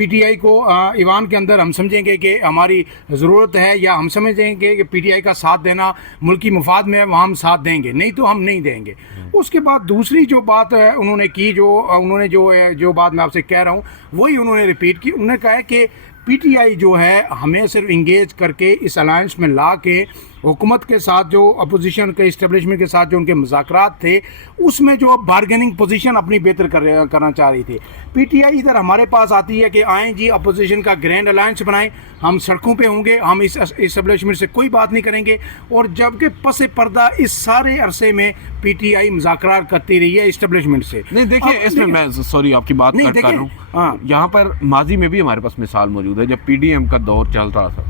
P T I کو ایوان کے اندر ہم سمجھیں گے کہ ہماری ضرورت ہے یا ہم سمجھیں گے کہ پی ٹی آئی کا ساتھ دینا ملکی مفاد میں ہے وہاں ہم ساتھ دیں گے، نہیں تو ہم نہیں دیں گے۔ اس کے بعد دوسری جو بات انہوں نے کی، جو بات میں آپ سے کہہ رہا ہوں وہی انہوں نے ریپیٹ کی۔ انہوں نے کہا ہے کہ پی ٹی آئی جو ہے ہمیں صرف انگیج کر کے اس الائنس میں لا کے حکومت کے ساتھ جو اپوزیشن کے اسٹیبلشمنٹ کے ساتھ جو ان کے مذاکرات تھے اس میں جو بارگیننگ پوزیشن اپنی بہتر کرنا چاہ رہی تھی۔ پی ٹی آئی ادھر ہمارے پاس آتی ہے کہ آئیں جی اپوزیشن کا گرینڈ الائنس بنائیں، ہم سڑکوں پہ ہوں گے، ہم اس اسٹیبلشمنٹ سے کوئی بات نہیں کریں گے، اور جبکہ پس پردہ اس سارے عرصے میں پی ٹی آئی مذاکرات کرتی رہی ہے اسٹیبلشمنٹ سے۔ نہیں دیکھیے اس میں سوری آپ کی بات کر رہا ہوں، یہاں پر ماضی میں بھی ہمارے پاس مثال موجود ہے، جب پی ڈی ایم کا دور چل رہا تھا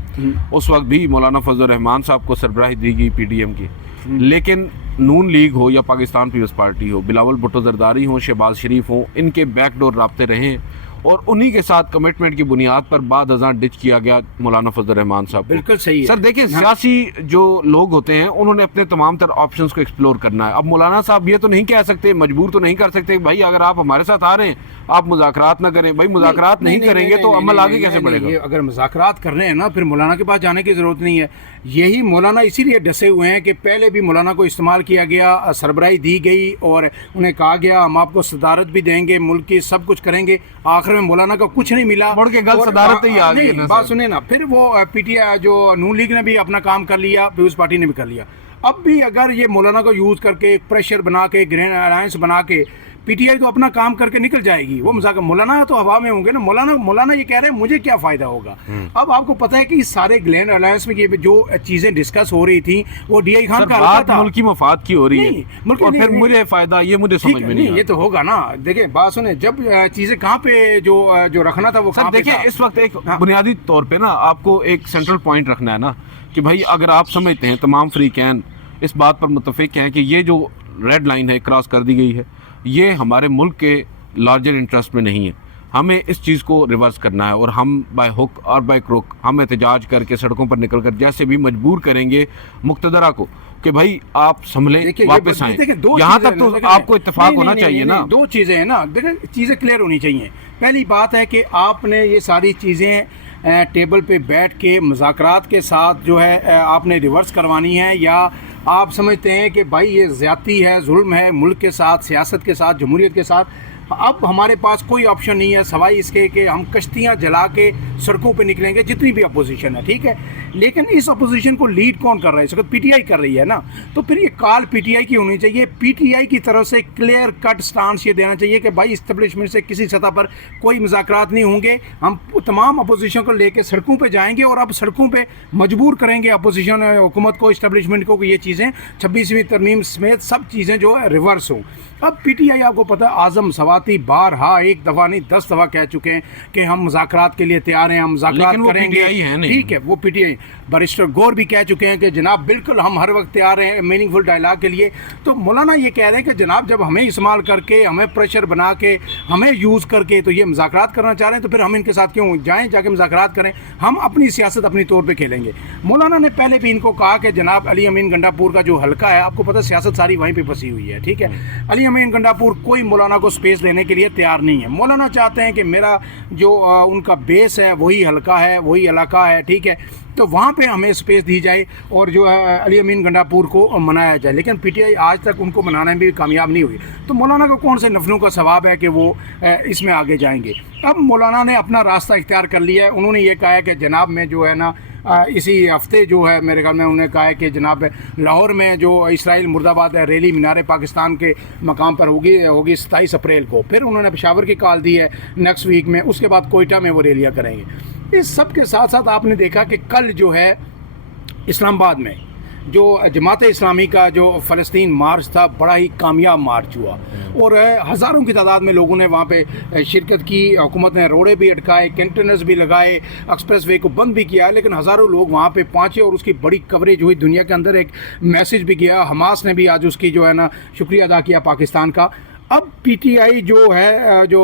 اس وقت بھی مولانا فضل الرحمان صاحب کو سربراہی دی گئی پی ڈی ایم کی، لیکن نون لیگ ہو یا پاکستان پیپلز پارٹی ہو، بلاول بھٹو زرداری ہوں، شہباز شریف ہوں، ان کے بیک ڈور رابطے رہے اور انہی کے ساتھ کمٹمنٹ کی بنیاد پر بعد ازاں ڈچ کیا گیا مولانا فضل الرحمان صاحب کو۔ بالکل صحیح ہے سر دیکھیں سیاسی جو لوگ ہوتے ہیں انہوں نے اپنے تمام تر آپشنز کو ایکسپلور کرنا ہے۔ اب مولانا صاحب یہ تو نہیں کہہ سکتے، مجبور تو نہیں کر سکتے بھائی اگر آپ ہمارے ساتھ آ رہے ہیں آپ مذاکرات نہ کریں، بھائی مذاکرات نہیں کریں گے تو عمل آگے کیسے بڑھے گا؟ اگر مذاکرات کر رہے ہیں نا پھر مولانا کے پاس جانے کی ضرورت نہیں ہے۔ یہی مولانا اسی لیے ڈسے ہوئے ہیں کہ پہلے بھی مولانا کو استعمال کیا گیا، سربراہی دی گئی اور انہیں کہا گیا ہم آپ کو صدارت بھی دیں گے، ملک کی سب کچھ کریں گے، آخر میں مولانا کا کچھ نہیں ملا، مڑ کے گل صدارت ہی آ گئی نا۔ بات سنیں نا، پھر وہ پی ٹی آئی جو نون لیگ نے بھی اپنا کام کر لیا، پیپلز پارٹی نے بھی کر لیا۔ اب بھی اگر یہ مولانا کو یوز کر کے پریشر بنا کے گرینڈ الائنس بنا کے پی ٹی آئی تو اپنا کام کر کے نکل جائے گی، وہ مذاکرات مولانا تو ہوا میں ہوں گے نا۔ مولانا یہ کہہ رہے ہیں مجھے کیا فائدہ ہوگا۔ اب آپ کو پتہ ہے کہ اس سارے گرینڈ الائنس میں یہ جو چیزیں ڈسکس ہو رہی تھیں وہ ڈی آئی خان کا حلقہ تھا، ملکی مفاد کی ہو رہی ہے اور پھر مجھے فائدہ، یہ مجھے سمجھ میں نہیں، یہ تو ہوگا نا۔ دیکھیں بات سنیں، جب چیزیں کہاں پہ جو رکھنا تھا وہ کہاں پہ دیکھیں اس وقت ایک بنیادی طور پہ نا آپ کو ایک سینٹرل پوائنٹ رکھنا ہے نا کہ بھائی اگر آپ سمجھتے ہیں تمام فریقین اس بات پر متفق ہیں کہ یہ جو ریڈ لائن ہے کراس کر دی گئی ہے یہ ہمارے ملک کے لارجر انٹرسٹ میں نہیں ہے، ہمیں اس چیز کو ریورس کرنا ہے اور ہم بائی ہک اور بائی کروک ہم احتجاج کر کے سڑکوں پر نکل کر جیسے بھی مجبور کریں گے مقتدرہ کو کہ بھائی آپ سنبھلیں واپس آئیں۔ یہاں تک تو آپ کو اتفاق ہونا چاہیے نا۔ دو چیزیں ہیں نا، دیکھیں چیزیں کلیئر ہونی چاہیے۔ پہلی بات ہے کہ آپ نے یہ ساری چیزیں ٹیبل پہ بیٹھ کے مذاکرات کے ساتھ جو ہے آپ نے ریورس کروانی ہے، یا آپ سمجھتے ہیں کہ بھائی یہ زیادتی ہے، ظلم ہے ملک کے ساتھ، سیاست کے ساتھ، جمہوریت کے ساتھ۔ اب ہمارے پاس کوئی آپشن نہیں ہے سوائے اس کے کہ ہم کشتیاں جلا کے سڑکوں پہ نکلیں گے، جتنی بھی اپوزیشن ہے، ٹھیک ہے۔ لیکن اس اپوزیشن کو لیڈ کون کر رہا ہے؟ اس وقت پی ٹی آئی کر رہی ہے نا، تو پھر یہ کال پی ٹی آئی کی ہونی چاہیے۔ پی ٹی آئی کی طرف سے کلیئر کٹ سٹانس یہ دینا چاہیے کہ بھائی اسٹیبلشمنٹ سے کسی سطح پر کوئی مذاکرات نہیں ہوں گے، ہم تمام اپوزیشن کو لے کے سڑکوں پہ جائیں گے اور اب سڑکوں پہ مجبور کریں گے اپوزیشن حکومت کو، اسٹیبلشمنٹ کو کہ یہ چیزیں 26ویں ترمیم سمیت سب چیزیں جو ہے ریورس ہوں۔ اب پی ٹی آئی آپ کو پتہ ہے اعظم سواتی بارہا ایک دفعہ نہیں 10 دفعہ کہہ چکے ہیں کہ ہم مذاکرات کے لیے تیار ہیں، ہم مذاکرات کریں گے، ٹھیک ہے۔ وہ پی ٹی آئی بریسٹر گور بھی کہہ چکے ہیں کہ جناب بالکل ہم ہر وقت تیار ہیں میننگ فل ڈائلاگ کے لیے۔ تو مولانا یہ کہہ رہے ہیں کہ جناب جب ہمیں استعمال کر کے، ہمیں پریشر بنا کے، ہمیں یوز کر کے تو یہ مذاکرات کرنا چاہ رہے ہیں، تو پھر ہم ان کے ساتھ کیوں جائیں، جا کے مذاکرات کریں، ہم اپنی سیاست اپنی طور پہ کھیلیں گے۔ مولانا نے پہلے بھی ان کو کہا کہ جناب علی امین گنڈا پور کا جو حلقہ ہے، آپ کو پتہ سیاست ساری وہیں پہ پھنسی ہوئی ہے، ٹھیک ہے۔ علی امین گنڈا پور کوئی مولانا کو سپیس دینے کے لیے تیار نہیں ہے۔ مولانا چاہتے ہیں کہ میرا جو ان کا بیس ہے وہی حلقہ ہے، وہی علاقہ ہے، ٹھیک ہے، تو وہاں پہ ہمیں سپیس دی جائے اور جو ہے علی امین گنڈا پور کو منایا جائے۔ لیکن پی ٹی آئی آج تک ان کو منانے میں بھی کامیاب نہیں ہوئی، تو مولانا کو کون سے نفلوں کا ثواب ہے کہ وہ اس میں آگے جائیں گے۔ اب مولانا نے اپنا راستہ اختیار کر لیا ہے۔ انہوں نے یہ کہا ہے کہ جناب میں جو ہے نا اسی ہفتے جو ہے میرے خیال میں انہوں نے کہا ہے کہ جناب لاہور میں جو اسرائیل مرد آباد ریلی مینار پاکستان کے مقام پر ہوگی 27 اپریل کو۔ پھر انہوں نے پشاور کی کال دی ہے نیکسٹ ویک میں، اس کے بعد کوئٹہ میں وہ ریلیاں کریں گے۔ اس سب کے ساتھ ساتھ آپ نے دیکھا کہ کل جو ہے اسلام آباد میں جو جماعت اسلامی کا جو فلسطین مارچ تھا بڑا ہی کامیاب مارچ ہوا اور ہزاروں کی تعداد میں لوگوں نے وہاں پہ شرکت کی۔ حکومت نے روڑے بھی اٹکائے، کنٹینرز بھی لگائے، ایکسپریس وے کو بند بھی کیا، لیکن ہزاروں لوگ وہاں پہ پہنچے اور اس کی بڑی کوریج ہوئی دنیا کے اندر۔ ایک میسج بھی گیا، حماس نے بھی آج اس کی جو ہے نا شکریہ ادا کیا پاکستان کا۔ اب پی ٹی آئی جو ہے جو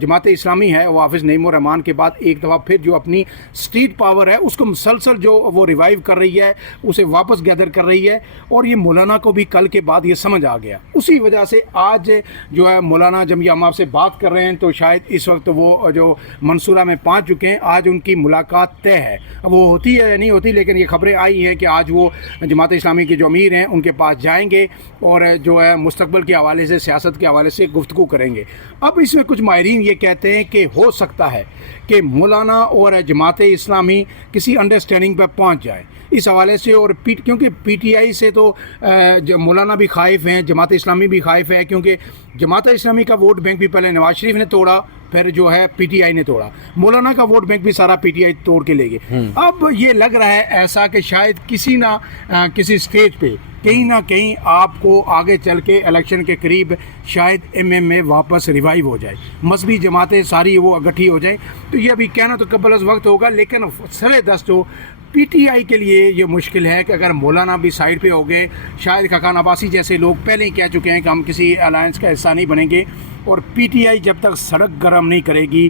جماعت اسلامی ہے وہ حافظ نعیم الرحمان کے بعد ایک دفعہ پھر جو اپنی اسٹریٹ پاور ہے اس کو مسلسل جو وہ ریوائیو کر رہی ہے، اسے واپس گیدر کر رہی ہے، اور یہ مولانا کو بھی کل کے بعد یہ سمجھ آ گیا. اسی وجہ سے آج جو ہے مولانا جب ہم آپ سے بات کر رہے ہیں تو شاید اس وقت وہ جو منصورہ میں پہنچ چکے ہیں. آج ان کی ملاقات طے ہے. وہ ہوتی ہے یا نہیں ہوتی، لیکن یہ خبریں آئی ہیں کہ آج وہ جماعت اسلامی کے جو امیر ہیں ان کے پاس جائیں گے اور جو ہے مستقبل کے حوالے سے، سیاست کے حوالے سے گفتگو کریں گے. اب اس میں کچھ ماہرین یہ کہتے ہیں کہ ہو سکتا ہے کہ مولانا اور جماعت اسلامی کسی انڈرسٹینڈنگ پہ پہنچ جائے اس حوالے سے. اور کیونکہ پی ٹی آئی سے تو مولانا بھی خائف ہیں، جماعت اسلامی بھی خائف ہے، کیونکہ جماعت اسلامی کا ووٹ بینک بھی پہلے نواز شریف نے توڑا، پھر جو ہے پی ٹی آئی نے توڑا. مولانا کا ووٹ بینک بھی سارا پی ٹی آئی توڑ کے لے گئے. اب یہ لگ رہا ہے ایسا کہ شاید کسی نہ کسی اسٹیج پہ کہیں نہ کہیں آپ کو آگے چل کے الیکشن کے قریب شاید ایم ایم اے واپس ریوائیو ہو جائے، مذہبی جماعتیں ساری وہ اکٹھی ہو جائیں. تو یہ ابھی کہنا تو قبل از وقت ہوگا، لیکن سرے دست ہو پی ٹی آئی کے لیے یہ مشکل ہے کہ اگر مولانا بھی سائڈ پہ ہو گئے، شاید خاقان عباسی جیسے لوگ پہلے ہی کہہ چکے ہیں کہ ہم کسی الائنس کا حصہ نہیں بنیں گے. اور پی ٹی آئی جب تک سڑک گرم نہیں کرے گی،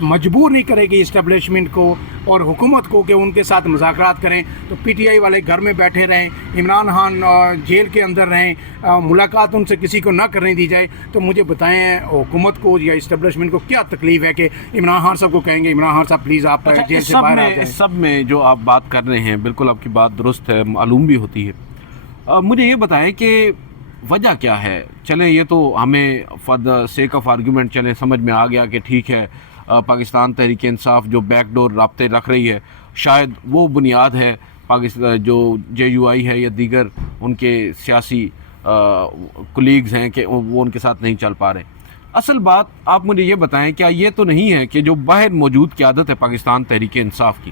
مجبور نہیں کرے گی اسٹیبلشمنٹ کو اور حکومت کو کہ ان کے ساتھ مذاکرات کریں، تو پی ٹی آئی والے گھر میں بیٹھے رہیں، عمران خان جیل کے اندر رہیں، ملاقات ان سے کسی کو نہ کرنے دی جائے. تو مجھے بتائیں حکومت کو یا اسٹیبلشمنٹ کو کیا تکلیف ہے کہ عمران خان صاحب کو کہیں گے عمران خان صاحب پلیز آپ جیل سے باہر آ جائیں. اس سب میں جو آپ بات کر رہے ہیں بالکل آپ کی بات درست ہے، معلوم بھی ہوتی ہے. مجھے یہ بتائیں کہ وجہ کیا ہے؟ چلیں یہ تو ہمیں for the sake of argument چلیں سمجھ میں آ گیا کہ ٹھیک ہے پاکستان تحریک انصاف جو بیک ڈور رابطے رکھ رہی ہے، شاید وہ بنیاد ہے پاکستان جو جے یو آئی ہے یا دیگر ان کے سیاسی کولیگز ہیں کہ وہ ان کے ساتھ نہیں چل پا رہے. اصل بات آپ مجھے یہ بتائیں، کیا یہ تو نہیں ہے کہ جو باہر موجود قیادت ہے پاکستان تحریک انصاف کی،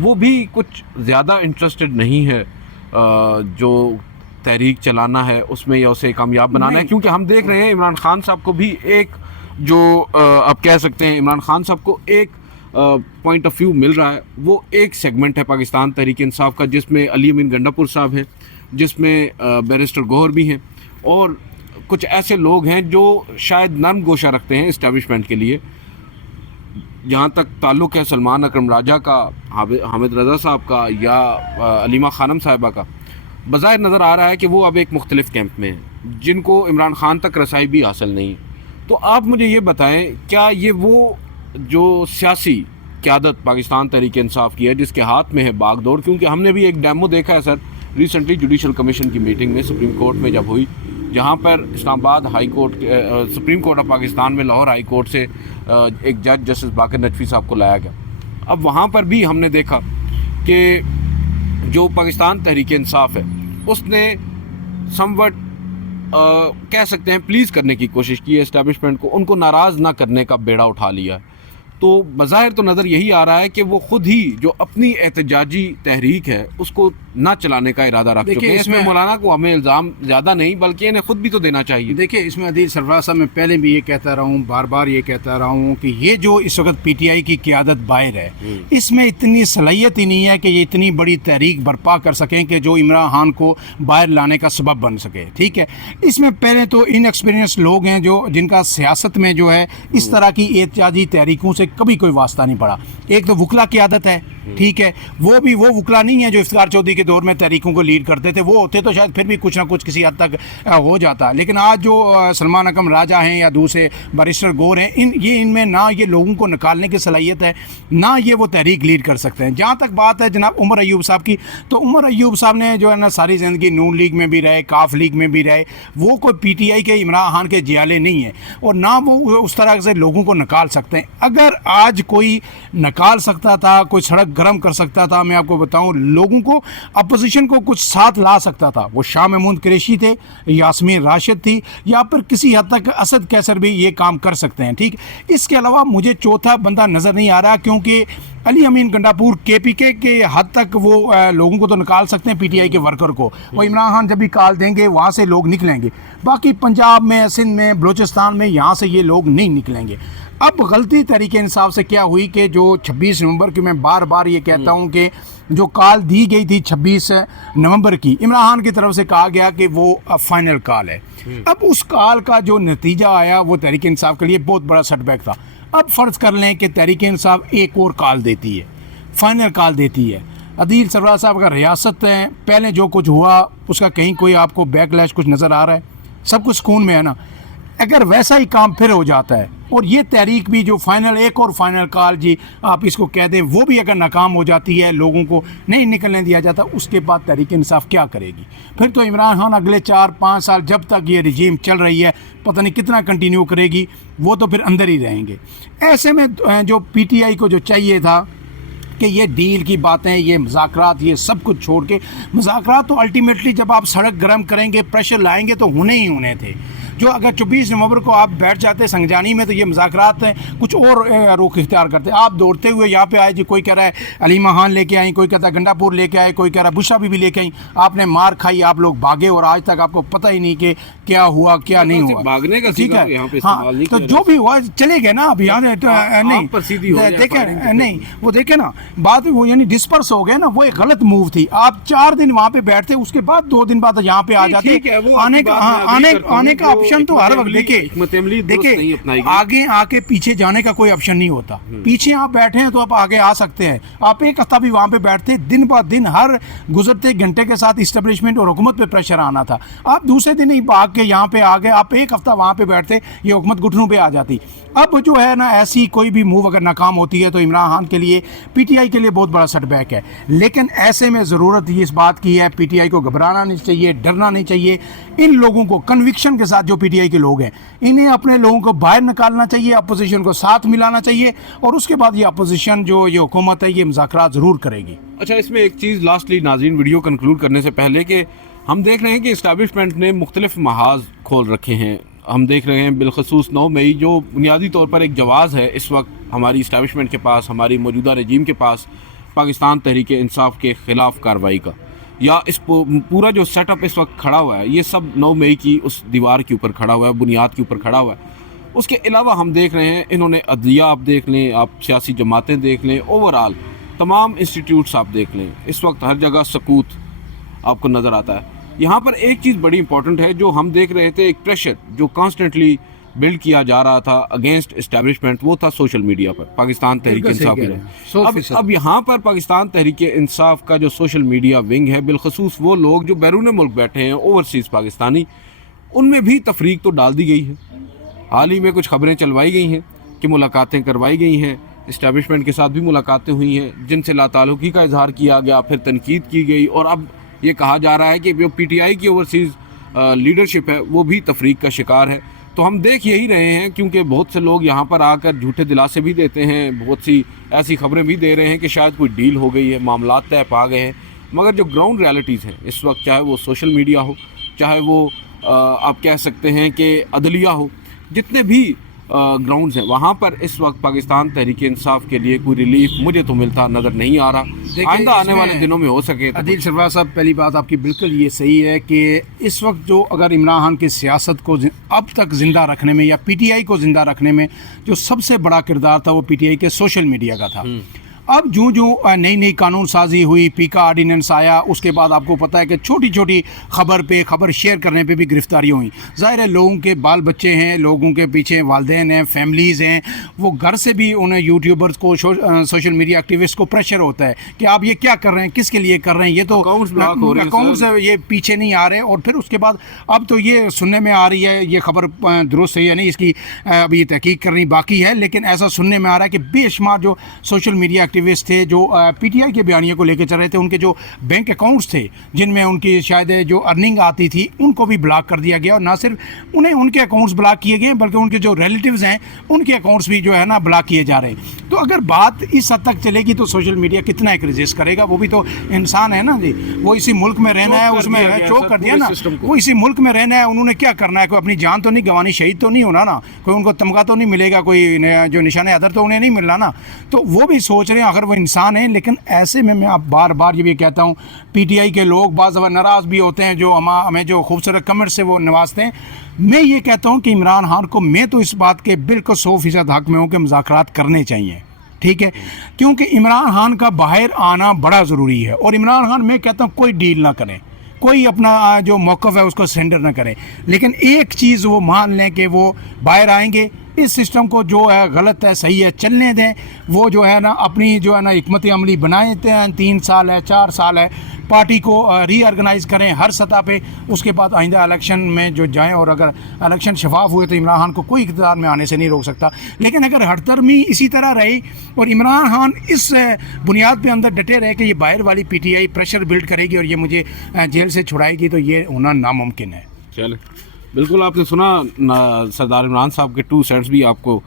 وہ بھی کچھ زیادہ انٹرسٹڈ نہیں ہے جو تحریک چلانا ہے اس میں یا اسے کامیاب بنانا ہے؟ کیونکہ ہم دیکھ رہے ہیں عمران خان صاحب کو بھی ایک جو آپ کہہ سکتے ہیں عمران خان صاحب کو ایک پوائنٹ آف ویو مل رہا ہے، وہ ایک سیگمنٹ ہے پاکستان تحریک انصاف کا جس میں علی امین گنڈا پور صاحب ہیں، جس میں بیرسٹر گوہر بھی ہیں، اور کچھ ایسے لوگ ہیں جو شاید نرم گوشہ رکھتے ہیں اسٹیبلشمنٹ کے لیے. جہاں تک تعلق ہے سلمان اکرم راجہ کا، حامد رضا صاحب کا یا علیمہ خانم صاحبہ کا، بظاہر نظر آ رہا ہے کہ وہ اب ایک مختلف کیمپ میں ہیں جن کو عمران خان تک رسائی بھی حاصل نہیں ہے. تو آپ مجھے یہ بتائیں، کیا یہ وہ جو سیاسی قیادت پاکستان تحریک انصاف کی ہے جس کے ہاتھ میں ہے باغ دوڑ؟ کیونکہ ہم نے بھی ایک ڈیمو دیکھا ہے سر ریسنٹلی جوڈیشل کمیشن کی میٹنگ میں سپریم کورٹ میں جب ہوئی، جہاں پر اسلام آباد high court supreme court of Pakistan میں لاہور ہائی کورٹ سے ایک جج جسٹس باقر نجفی صاحب کو لایا گیا. اب وہاں پر بھی ہم نے دیکھا کہ جو پاکستان تحریک انصاف ہے اس نے سم وٹ کہہ سکتے ہیں پلیز کرنے کی کوشش کی ہے اسٹیبلشمنٹ کو، ان کو ناراض نہ کرنے کا بیڑا اٹھا لیا ہے. تو بظاہر تو نظر یہی آ رہا ہے کہ وہ خود ہی جو اپنی احتجاجی تحریک ہے اس کو نہ چلانے کا ارادہ رکھ چکے ہیں. اس میں مولانا کو ہمیں الزام زیادہ نہیں بلکہ انہیں خود بھی تو دینا چاہیے. دیکھیں اس میں عدیل سرفراز صاحب میں پہلے بھی یہ کہتا رہا ہوں، بار بار یہ کہتا رہا ہوں کہ یہ جو اس وقت پی ٹی آئی کی قیادت باہر ہے، اس میں اتنی صلاحیت ہی نہیں ہے کہ یہ اتنی بڑی تحریک برپا کر سکیں کہ جو عمران خان کو باہر لانے کا سبب بن سکے. ٹھیک ہے، اس میں پہلے تو ان ایکسپیرینس لوگ ہیں جو جن کا سیاست میں جو ہے اس طرح کی احتجاجی تحریکوں سے کبھی کوئی واسطہ نہیں پڑا. ایک تو وکلا کی عادت ہے، ٹھیک ہے، وہ بھی وہ وکلا نہیں ہے جو افتخار چودھری کے دور میں تحریکوں کو لیڈ کرتے تھے. وہ ہوتے تو شاید پھر بھی کچھ نہ کچھ کسی حد تک ہو جاتا. لیکن آج جو سلمان اکرم راجہ ہیں یا دوسرے بیرسٹر گور ہیں، ان میں نہ یہ لوگوں کو نکالنے کی صلاحیت ہے، نہ یہ وہ تحریک لیڈ کر سکتے ہیں. جہاں تک بات ہے جناب عمر ایوب صاحب کی، تو عمر ایوب صاحب نے جو ہے نا ساری زندگی نون لیگ میں بھی رہے، کاف لیگ میں بھی رہے. وہ کوئی پی ٹی آئی کے عمران خان کے جیالے نہیں ہیں اور نہ وہ اس طرح سے لوگوں کو نکال سکتے ہیں. اگر آج کوئی نکال سکتا تھا، کوئی سڑک گرم کر سکتا تھا، میں آپ کو بتاؤں لوگوں کو اپوزیشن کو کچھ ساتھ لا سکتا تھا، وہ شاہ محمود قریشی تھے، یاسمین راشد تھی، یا پھر کسی حد تک اسد کیسر بھی یہ کام کر سکتے ہیں. ٹھیک، اس کے علاوہ مجھے چوتھا بندہ نظر نہیں آ رہا، کیونکہ علی امین گنڈاپور کے پی کے حد تک وہ لوگوں کو تو نکال سکتے ہیں، پی ٹی آئی کے ورکر کو. وہ عمران خان جب بھی کال دیں گے وہاں سے لوگ نکلیں گے. باقی پنجاب میں، سندھ میں، بلوچستان میں یہاں سے یہ لوگ نہیں نکلیں گے. اب غلطی تحریک انصاف سے کیا ہوئی کہ جو 26 نومبر کی، میں بار بار یہ کہتا ہوں کہ جو کال دی گئی تھی 26 نومبر کی، عمران خان کی طرف سے کہا گیا کہ وہ فائنل کال ہے. اب اس کال کا جو نتیجہ آیا وہ تحریک انصاف کے لیے بہت بڑا سیٹ بیک تھا. اب فرض کر لیں کہ تحریک انصاف ایک اور کال دیتی ہے، فائنل کال دیتی ہے. عدیل سرفراز صاحب اگر ریاست ہے، پہلے جو کچھ ہوا اس کا کہیں کوئی آپ کو بیک لیش کچھ نظر آ رہا ہے؟ سب کچھ سکون میں ہے نا. اگر ویسا ہی کام پھر ہو جاتا ہے اور یہ تحریک بھی جو فائنل، ایک اور فائنل کال جی آپ اس کو کہہ دیں، وہ بھی اگر ناکام ہو جاتی ہے، لوگوں کو نہیں نکلنے دیا جاتا، اس کے بعد تحریک انصاف کیا کرے گی؟ پھر تو عمران خان اگلے 4-5 سال جب تک یہ رجیم چل رہی ہے پتہ نہیں کتنا کنٹینیو کرے گی، وہ تو پھر اندر ہی رہیں گے. ایسے میں جو پی ٹی آئی کو جو چاہیے تھا کہ یہ ڈیل کی باتیں، یہ مذاکرات، یہ سب کچھ چھوڑ کے، مذاکرات تو الٹیمیٹلی جب آپ سڑک گرم کریں گے، پریشر لائیں گے تو ہونے ہی ہونے تھے. جو اگر 24 نومبر کو آپ بیٹھ جاتے سنگجانی میں تو یہ مذاکرات ہیں کچھ اور رخ اختیار کرتے. آپ دوڑتے ہوئے یہاں پہ آئے جی، کوئی کہہ رہا ہے علیمہ خان لے کے آئیں، کوئی کہتا ہے گنڈا پور لے کے آئے، کوئی کہہ رہا ہے بشرا بی بی لے کے آئیں. آپ نے مار کھائی، آپ لوگ بھاگے اور آج تک آپ کو پتہ ہی نہیں کہ کیا ہوا کیا نہیں ہوا. بھاگنے کا ٹھیک ہے، ہاں تو جو بھی ہوا چلے گئے نا. اب یہاں نہیں دیکھیں، نہیں وہ دیکھیں نا بات، وہ یعنی ڈسپرس ہو گئے نا، وہ ایک غلط موو تھی. آپ 4 دن وہاں پہ بیٹھتے، اس کے بعد 2 دن بعد یہاں پہ آ جاتے. آنے کا آپشن تو ہر وقت دیکھیں آگے آ کے پیچھے جانے کا کوئی آپشن نہیں ہوتا. پیچھے آپ بیٹھے ہیں تو آپ آگے آ سکتے ہیں. آپ ایک ہفتہ بھی وہاں پہ بیٹھتے، دن بہ دن ہر گزرتے گھنٹے کے ساتھ اسٹیبلشمنٹ اور حکومت پہ پریشر آنا تھا. آپ دوسرے دن ہی بھاگ کے یہاں پہ آ گئے، آپ ایک ہفتہ وہاں پہ بیٹھتے، یہ حکومت گھٹنوں پہ آ جاتی. اب جو ہے نا ایسی کوئی بھی موو اگر ناکام ہوتی ہے تو عمران خان کے لیے، پی ٹی آئی کے لیے بہت بڑا سیٹ بیک ہے. لیکن ایسے میں ضرورت یہ اس بات کی ہے، پی ٹی آئی کو گھبرانا نہیں چاہیے، ڈرنا نہیں چاہیے. ان لوگوں کو کنوکشن کے ساتھ، جو پی ٹی آئی کے لوگ ہیں، انہیں اپنے لوگوں کو باہر نکالنا چاہیے، اپوزیشن کو ساتھ ملانا چاہیے، اور اس کے بعد یہ اپوزیشن جو یہ حکومت ہے یہ مذاکرات ضرور کرے گی. اچھا، اس میں ایک چیز لاسٹلی ناظرین ویڈیو کنکلوڈ کرنے سے پہلے، کہ ہم دیکھ رہے ہیں کہ اسٹیبلشمنٹ نے مختلف محاذ کھول رکھے ہیں. ہم دیکھ رہے ہیں بالخصوص 9 مئی جو بنیادی طور پر ایک جواز ہے اس وقت ہماری اسٹیبلشمنٹ کے پاس، ہماری موجودہ رجیم کے پاس، پاکستان تحریک انصاف کے خلاف کارروائی کا، یا اس پورا جو سیٹ اپ اس وقت کھڑا ہوا ہے، یہ سب 9 مئی کی اس دیوار کے اوپر کھڑا ہوا ہے، بنیاد کے اوپر کھڑا ہوا ہے. اس کے علاوہ ہم دیکھ رہے ہیں انہوں نے عدلیہ آپ دیکھ لیں، آپ سیاسی جماعتیں دیکھ لیں، اوورآل تمام انسٹیٹیوٹس آپ دیکھ لیں، اس وقت ہر جگہ سکوت آپ کو نظر آتا ہے. یہاں پر ایک چیز بڑی امپورٹنٹ ہے جو ہم دیکھ رہے تھے، ایک پریشر جو کانسٹنٹلی بلڈ کیا جا رہا تھا اگینسٹ اسٹیبلشمنٹ، وہ تھا سوشل میڈیا پر پاکستان تحریک انصاف کے. اب یہاں پر پاکستان تحریک انصاف کا جو سوشل میڈیا ونگ ہے، بالخصوص وہ لوگ جو بیرون ملک بیٹھے ہیں، اوورسیز پاکستانی، ان میں بھی تفریق تو ڈال دی گئی ہے. حال ہی میں کچھ خبریں چلوائی گئی ہیں کہ ملاقاتیں کروائی گئی ہیں، اسٹیبلشمنٹ کے ساتھ بھی ملاقاتیں ہوئی ہیں جن سے لا تعلقی کا اظہار کیا گیا، پھر تنقید کی گئی، اور اب یہ کہا جا رہا ہے کہ جو پی ٹی آئی کی اوورسیز لیڈرشپ ہے وہ بھی تفریق کا شکار ہے. تو ہم دیکھ یہی رہے ہیں، کیونکہ بہت سے لوگ یہاں پر آ کر جھوٹے دلاسے بھی دیتے ہیں، بہت سی ایسی خبریں بھی دے رہے ہیں کہ شاید کوئی ڈیل ہو گئی ہے، معاملات طے پا گئے ہیں. مگر جو گراؤنڈ ریالٹیز ہیں اس وقت، چاہے وہ سوشل میڈیا ہو، چاہے وہ آپ کہہ سکتے ہیں کہ عدلیہ ہو، جتنے بھی گراؤنڈز ہیں، وہاں پر اس وقت پاکستان تحریک انصاف کے لیے کوئی ریلیف مجھے تو ملتا نظر نہیں آ رہا. آئندہ آنے والے دنوں میں ہو سکے. عدیل سرفراز صاحب، پہلی بات آپ کی بالکل یہ صحیح ہے کہ اس وقت جو اگر عمران خان کی سیاست کو اب تک زندہ رکھنے میں یا پی ٹی آئی کو زندہ رکھنے میں جو سب سے بڑا کردار تھا وہ پی ٹی آئی کے سوشل میڈیا کا تھا. اب جو نئی قانون سازی ہوئی، پیکا آرڈیننس آیا، اس کے بعد آپ کو پتہ ہے کہ چھوٹی چھوٹی خبر شیئر کرنے پہ بھی گرفتاریاں ہوئیں. ظاہر ہے لوگوں کے بال بچے ہیں، لوگوں کے پیچھے والدین ہیں، فیملیز ہیں، وہ گھر سے بھی انہیں یوٹیوبرز کو، سوشل میڈیا ایکٹیوسٹ کو پریشر ہوتا ہے کہ آپ یہ کیا کر رہے ہیں، کس کے لیے کر رہے ہیں، یہ تو اکاؤنٹس یہ پیچھے نہیں آ رہے. اور پھر اس کے بعد اب تو یہ سننے میں آ رہی ہے، یہ خبر درست ہے یا نہیں اس کی اب یہ تحقیق کرنی باقی ہے، لیکن ایسا سننے میں آ رہا ہے کہ بے شمار جو سوشل میڈیا ایکٹیوسٹ تھے جو پی ٹی آئی کے بیانیے کو لے کے چل رہے تھے، ان کے جو بینک اکاؤنٹس تھے جن میں ان کی شاید جو ارننگ آتی تھی ان کو بھی بلاک کر دیا گیا. اور نہ صرف انہیں ان کے اکاؤنٹس بلاک کیے گئے بلکہ ان کے جو ریلیٹیوز ہیں ان کے اکاؤنٹس بھی جو ہے نا بلاک کیے جا رہے ہیں. تو اگر بات اس حد تک چلے گی تو سوشل میڈیا کتنا ایک ریزسٹ کرے گا؟ وہ بھی تو انسان ہے نا جی، وہ اسی ملک میں رہنا ہے، اس میں چوک کر دیا نا، وہ اسی ملک میں رہنا ہے، انہوں نے کیا کرنا ہے؟ کوئی اپنی جان تو نہیں گنوانی، شہید تو نہیں ہونا نا، کوئی ان کو تمغہ تو نہیں ملے گا، کوئی جو نشان حیدر تو انہیں نہیں ملنا نا. تو وہ بھی سوچ رہے ہیں اگر وہ انسان ہیں، لیکن ایسے میں آپ بار بار یہ بھی کہتا ہوں، پی ٹی آئی کے لوگ بعض دفعہ ناراض بھی ہوتے ہیں جو ہمیں جو خوبصورت کمنٹ سے وہ نوازتے ہیں. میں یہ کہتا ہوں کہ عمران خان کو میں تو اس بات کے بالکل 100% حق میں ہوں کہ مذاکرات کرنے چاہیے، ٹھیک ہے، کیونکہ عمران خان کا باہر آنا بڑا ضروری ہے. اور عمران خان میں کہتا ہوں کوئی ڈیل نہ کریں، کوئی اپنا جو موقف ہے اس کو سرنڈر نہ کرے، لیکن ایک چیز وہ مان لیں کہ وہ باہر آئیں گے، اس سسٹم کو جو ہے غلط ہے صحیح ہے چلنے دیں. وہ جو ہے نا اپنی جو ہے نا حکمت عملی بنائیں، 3 سال ہے 4 سال ہے، پارٹی کو ری آرگنائز کریں ہر سطح پہ. اس کے بعد آئندہ الیکشن میں جو جائیں، اور اگر الیکشن شفاف ہوئے تو عمران خان کو کوئی اقتدار میں آنے سے نہیں روک سکتا. لیکن اگر ہر طرمی اسی طرح رہی اور عمران خان اس بنیاد پہ اندر ڈٹے رہے کہ یہ باہر والی PTI pressure build کرے گی اور یہ مجھے جیل سے چھڑائے گی، تو یہ ہونا ناممکن ہے. چلے بالکل، آپ نے سنا سردار عمران صاحب کے 2 سینٹس بھی آپ کو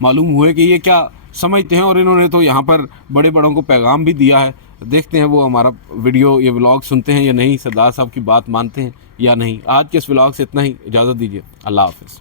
معلوم ہوئے کہ یہ کیا سمجھتے ہیں، اور انہوں نے تو یہاں پر بڑے بڑوں کو پیغام بھی دیا ہے. دیکھتے ہیں وہ ہمارا ویڈیو یہ ولاگ سنتے ہیں یا نہیں، سردار صاحب کی بات مانتے ہیں یا نہیں. آج کے اس ولاگ سے اتنا ہی، اجازت دیجیے، اللہ حافظ.